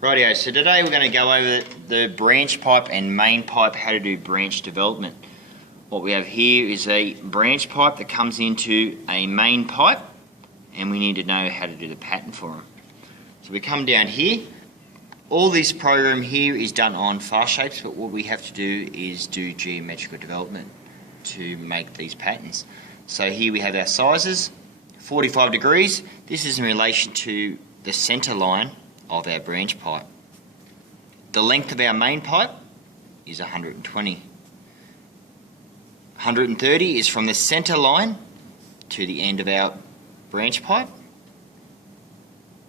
Rightio, so today we're going to go over the branch pipe and main pipe, how to do branch development. What we have here is a branch pipe that comes into a main pipe, and we need to know how to do the pattern for them. So we come down here. All this program here is done on fast shapes, but what we have to do is do geometrical development to make these patterns. So here we have our sizes, 45 degrees. This is in relation to the center line of our branch pipe. The length of our main pipe is 120. 130 is from the center line to the end of our branch pipe,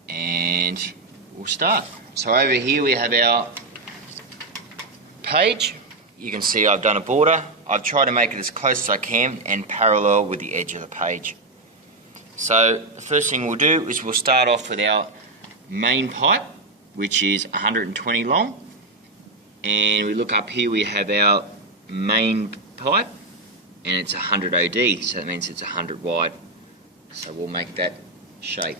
and we'll start. So over here we have our page. You can see I've done a border. I've tried to make it as close as I can and parallel with the edge of the page. So the first thing we'll do is we'll start off with our main pipe, which is 120 long, and we look up here, we have our main pipe and it's 100 OD, so that means it's 100 wide. So we'll make that shape.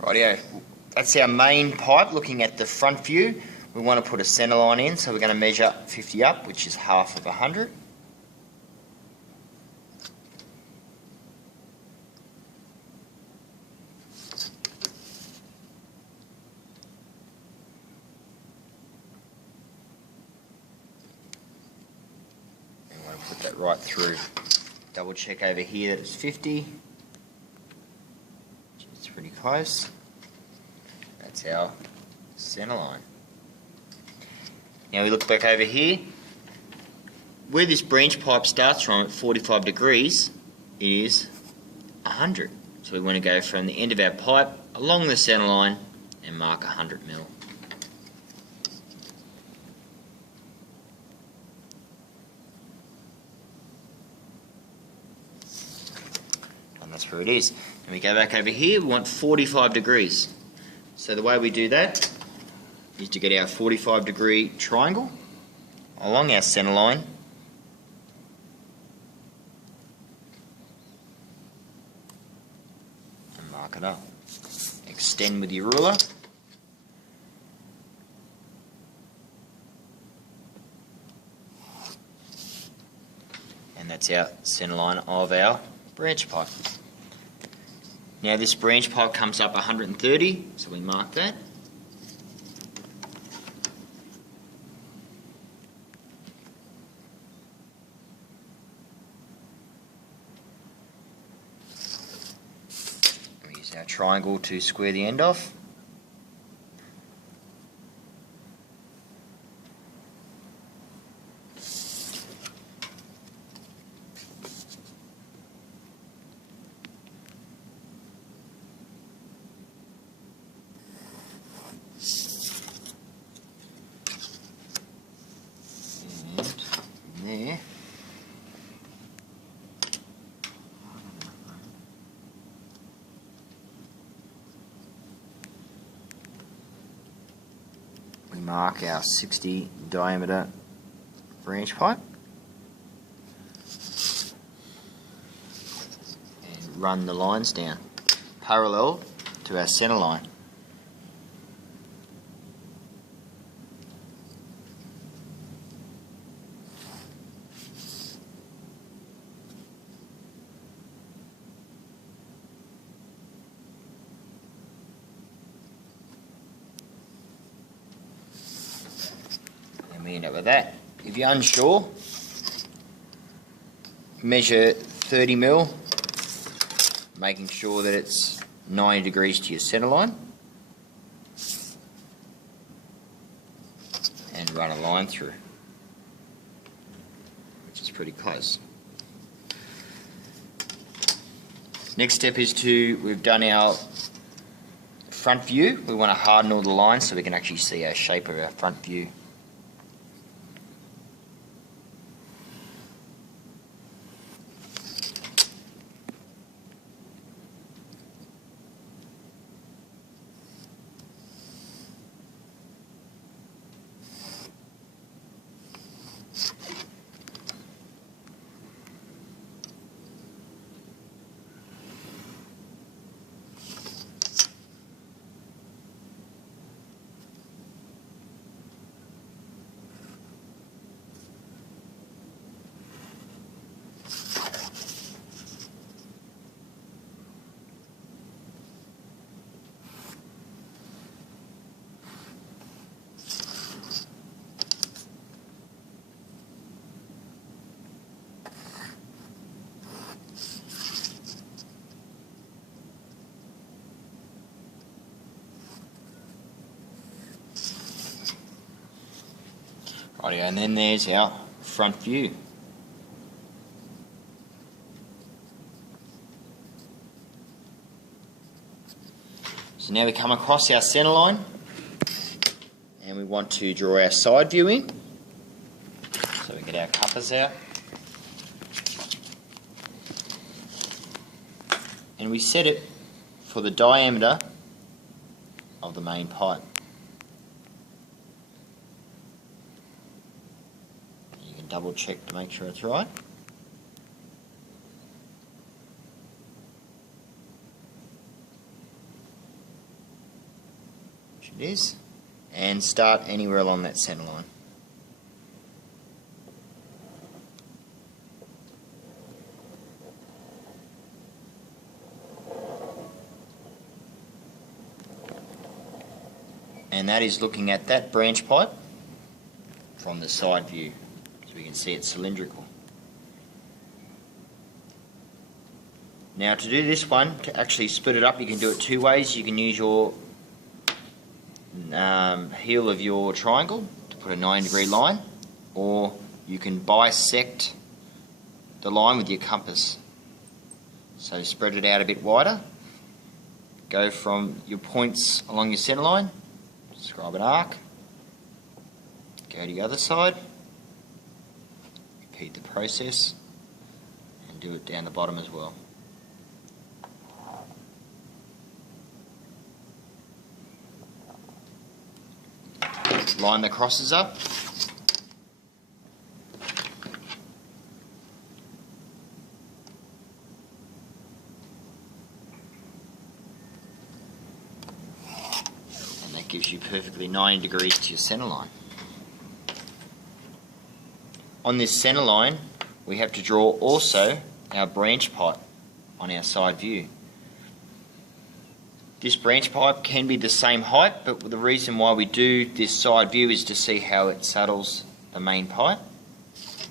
Rightio, that's our main pipe looking at the front view. We want to put a centre line in, so we're going to measure 50 up, which is half of 100. And we want to put that right through. Double check over here that it's 50. It's pretty close. That's our centre line. Now we look back over here. Where this branch pipe starts from at 45 degrees, it is 100. So we want to go from the end of our pipe along the centre line and mark 100 mil. And that's where it is. And we go back over here, we want 45 degrees. So the way we do that is to get our 45 degree triangle along our centre line, and mark it up. Extend with your ruler. And that's our centre line of our branch pipe. Now this branch pipe comes up 130, so we mark that. We use our triangle to square the end off. There. We mark our 60 diameter branch pipe and run the lines down parallel to our centre line. We end up with that. If you're unsure, measure 30 mil, making sure that it's 90 degrees to your centre line, run a line through, which is pretty close. Next step is we've done our front view. We want to harden all the lines so we can actually see our shape of our front view. Rightio, and then there's our front view. So now we come across our centre line and we want to draw our side view in. So we get our compass out and we set it for the diameter of the main pipe. You can double check to make sure it's right. Which it is. And start anywhere along that centre line. And that is looking at that branch pipe from the side view, so we can see it's cylindrical. Now to do this one, to actually split it up, you can do it two ways. You can use your heel of your triangle to put a 90-degree line, or you can bisect the line with your compass. So spread it out a bit wider, go from your points along your centre line, describe an arc, go to the other side, repeat the process, and do it down the bottom as well. Line the crosses up. And that gives you perfectly 90 degrees to your centre line. On this centre line, we have to draw also our branch pipe on our side view. This branch pipe can be the same height, but the reason why we do this side view is to see how it saddles the main pipe.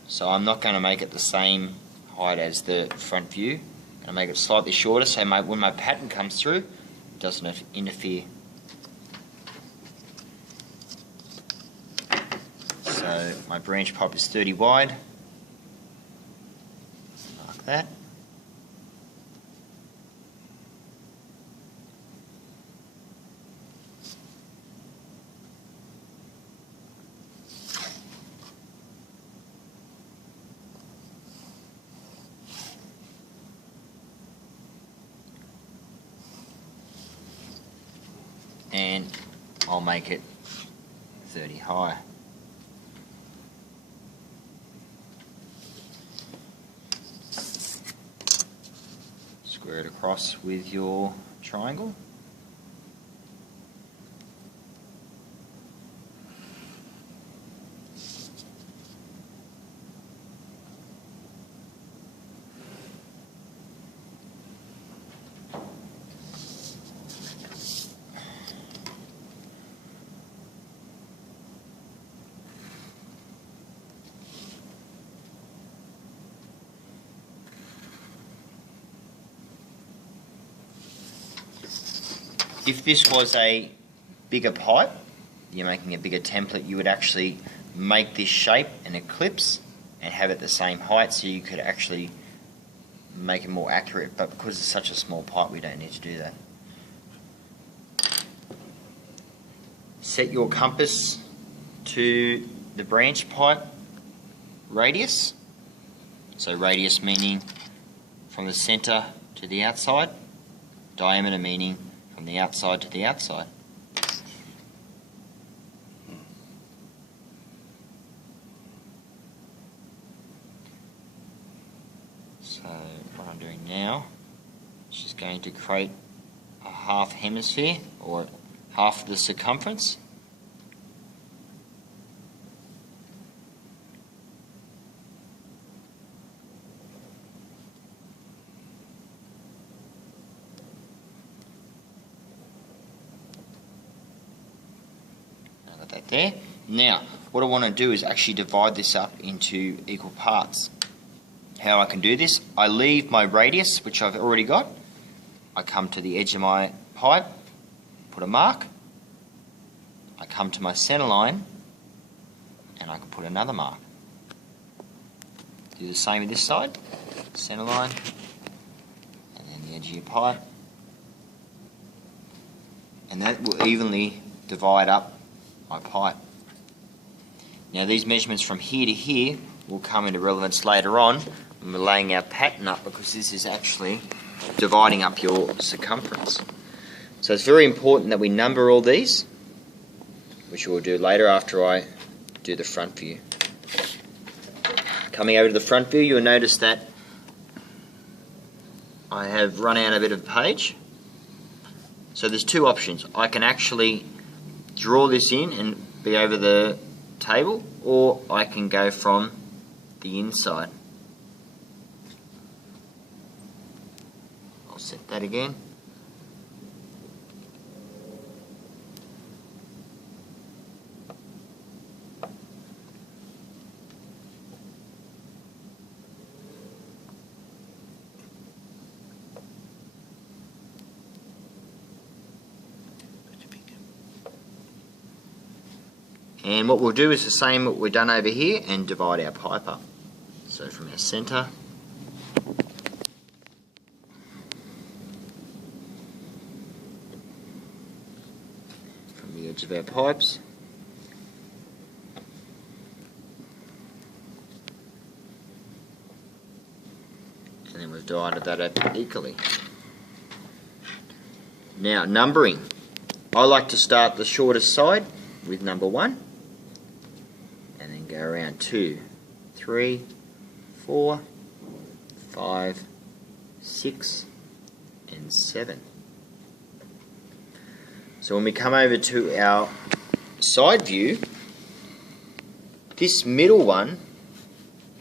So I'm not going to make it the same height as the front view. I'm going to make it slightly shorter so when my pattern comes through, it doesn't interfere. So my branch pipe is 30 wide, like that. And I'll make it 30 high. Square it across with your triangle. If this was a bigger pipe, you're making a bigger template, you would actually make this shape and eclipse and have it the same height so you could actually make it more accurate, but because it's such a small pipe we don't need to do that. Set your compass to the branch pipe radius, so radius meaning from the center to the outside, diameter meaning from the outside to the outside. So what I'm doing now is just going to create a half hemisphere, or half of the circumference. I got that there. Now, what I want to do is actually divide this up into equal parts. How I can do this, I leave my radius, which I've already got. I come to the edge of my pipe, put a mark. I come to my center line, and I can put another mark. Do the same with this side, center line, and then the edge of your pipe. And that will evenly divide up my pipe. Now these measurements from here to here will come into relevance later on when we're laying our pattern up, because this is actually dividing up your circumference. So it's very important that we number all these, which we'll do later after I do the front view. Coming over to the front view, you'll notice that I have run out a bit of the page. So there's two options. I can actually draw this in and be over the table, or I can go from the inside. I'll set that again. And what we'll do is the same what we've done over here and divide our pipe up. So from our centre, from the edge of our pipes, and then we've divided that up equally. Now numbering. I like to start the shortest side with number 1. And then go around 2, 3, 4, 5, 6, and 7. So when we come over to our side view, this middle one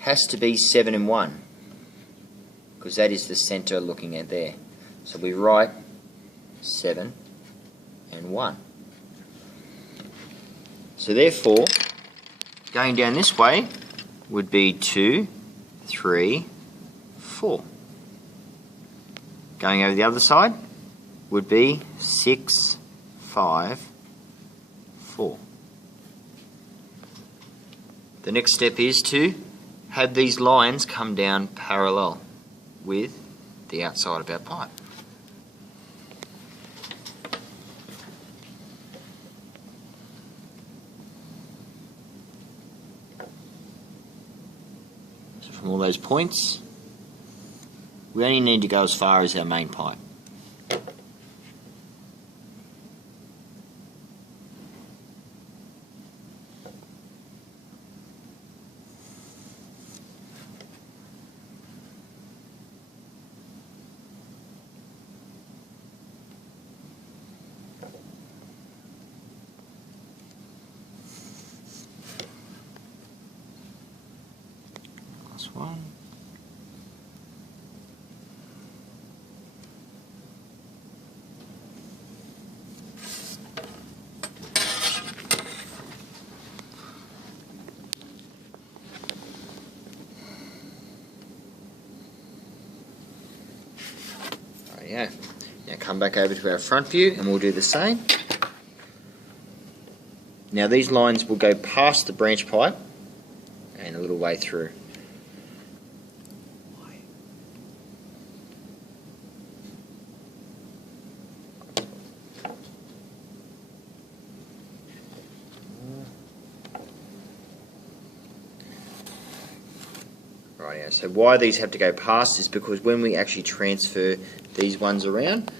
has to be 7 and 1, because that is the center looking at there. So we write 7 and 1. So therefore, going down this way would be 2, 3, 4. Going over the other side would be 6, 5, 4. The next step is to have these lines come down parallel with the outside of our pipe. From all those points, we only need to go as far as our main pipe. One. Rightio. Now come back over to our front view and we'll do the same. Now these lines will go past the branch pipe and a little way through. Right, so why these have to go past is because when we actually transfer these ones around,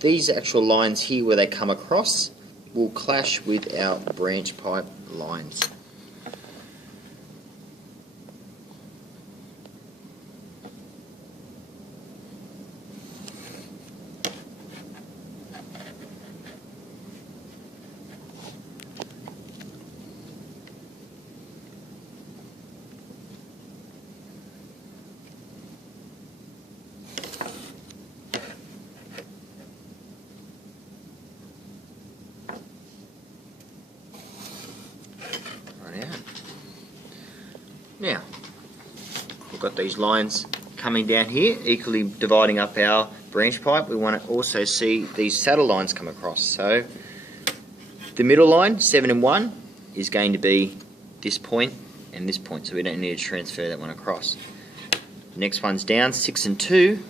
these actual lines here where they come across will clash with our branch pipe lines. Now, we've got these lines coming down here, equally dividing up our branch pipe. We want to also see these saddle lines come across. So, the middle line, 7 and 1, is going to be this point and this point, so we don't need to transfer that one across. The next one's down, 6 and 2,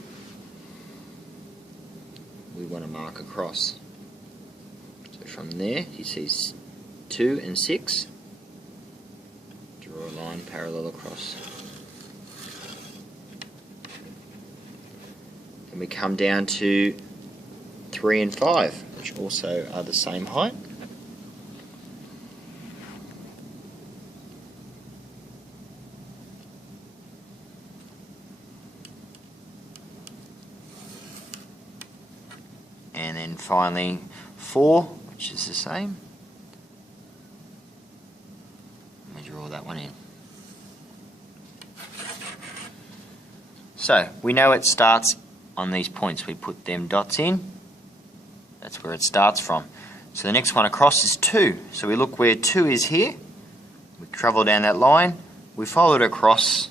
we want to mark across. So from there, you see 2 and 6. Draw a line parallel across. Then we come down to 3 and 5, which also are the same height. And then finally 4, which is the same. Draw that one in. So we know it starts on these points. We put them dots in. That's where it starts from. So the next one across is 2. So we look where 2 is here. We travel down that line. We follow it across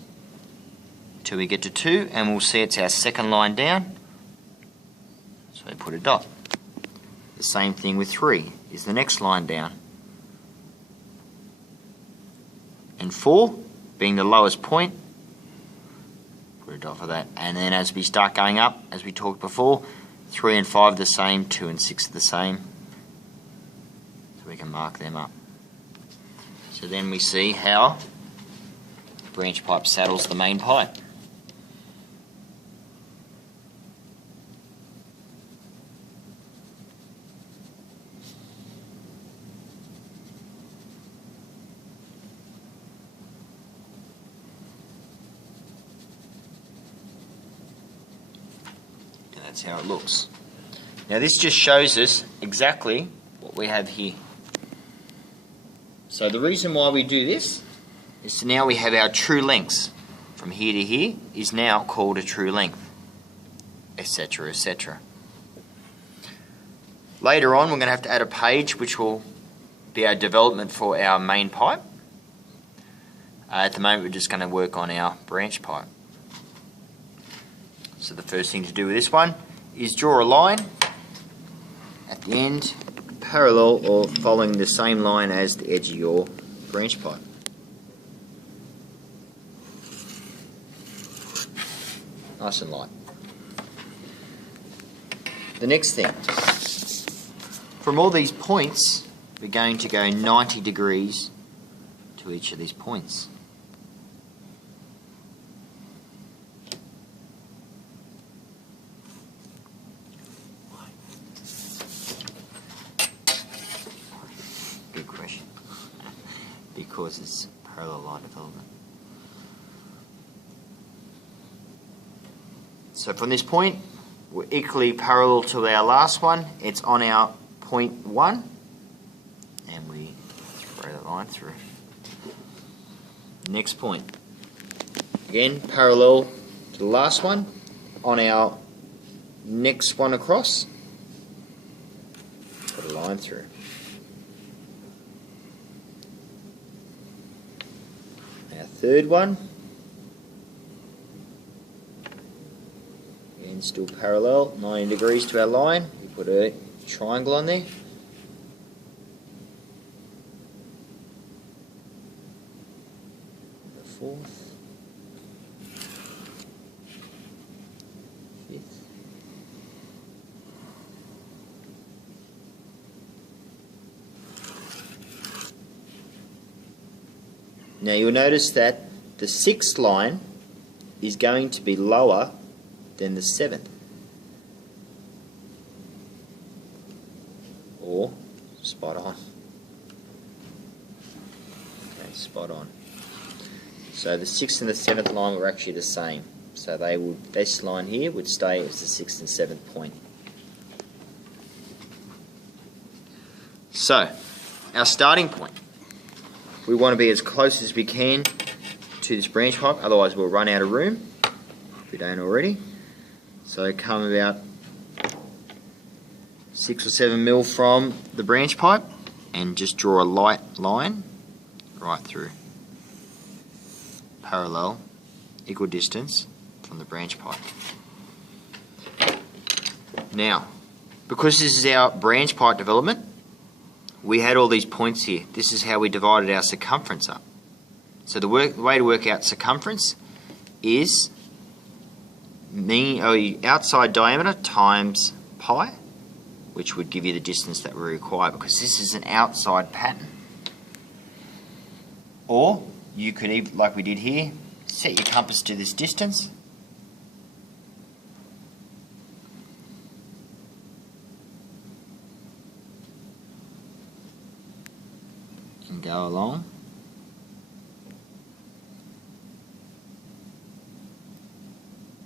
till we get to 2, and we'll see it's our second line down. So we put a dot. The same thing with 3 is the next line down. And 4 being the lowest point, put a dot for that. And then as we start going up, as we talked before, 3 and 5 are the same, 2 and 6 are the same. So we can mark them up. So then we see how the branch pipe saddles the main pipe. That's how it looks. Now this just shows us exactly what we have here. So the reason why we do this is so now we have our true lengths. From here to here is now called a true length, etc., etc. Later on we're going to have to add a page which will be our development for our main pipe. At the moment we're just going to work on our branch pipe. So the first thing to do with this one is draw a line at the end, parallel or following the same line as the edge of your branch pipe. Nice and light. The next thing, from all these points, we're going to go 90 degrees to each of these points. Good question. Because it's parallel line development. So from this point, we're equally parallel to our last one. It's on our point 1, and we throw that line through. Next point, again parallel to the last one, on our next one across, put a line through. Our third one, again still parallel, 90 degrees to our line, we put a triangle on there. fourth, fifth, now you'll notice that the sixth line is going to be lower than the seventh, or spot on. Okay, spot on. So the sixth and the seventh line were actually the same. So this line here would stay as the sixth and seventh point. So, our starting point. We want to be as close as we can to this branch pipe, otherwise we'll run out of room if we don't already. So come about 6 or 7 mil from the branch pipe and just draw a light line right through, parallel, equal distance from the branch pipe. Now, because this is our branch pipe development, we had all these points here. This is how we divided our circumference up. So the way to work out circumference is outside diameter times pi, which would give you the distance that we require, because this is an outside pattern. Or you could, even, like we did here, set your compass to this distance. And go along.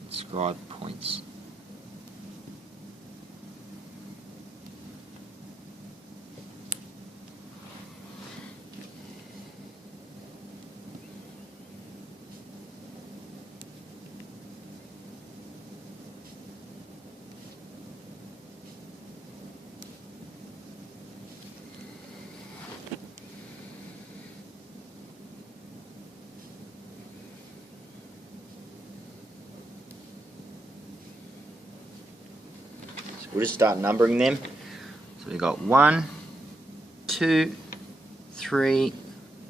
Scribe points. We'll just start numbering them. So we've got 1, 2, 3,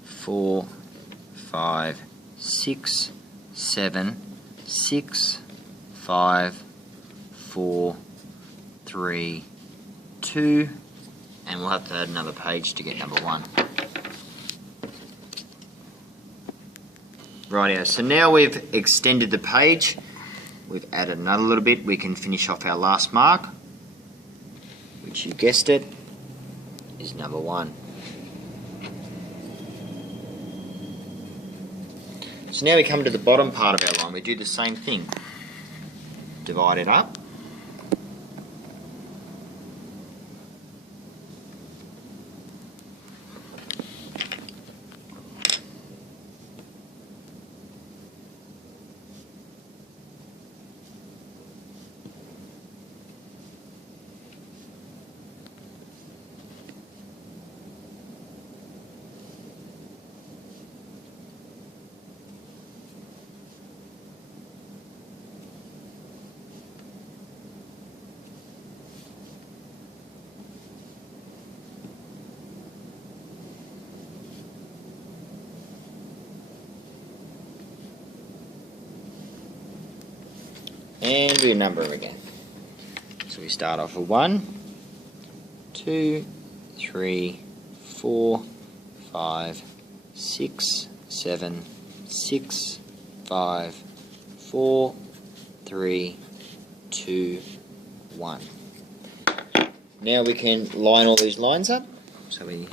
4, 5, 6, 7, 6, 5, 4, 3, 2, and we'll have to add another page to get number 1. Rightio, so now we've extended the page, we've added another little bit, we can finish off our last mark, which you guessed it, is number 1. So now we come to the bottom part of our line. We do the same thing. Divide it up. And renumber them again. So we start off with 1, 2, 3, 4, 5, 6, 7, 6, 5, 4, 3, 2, 1. Now we can line all these lines up. So we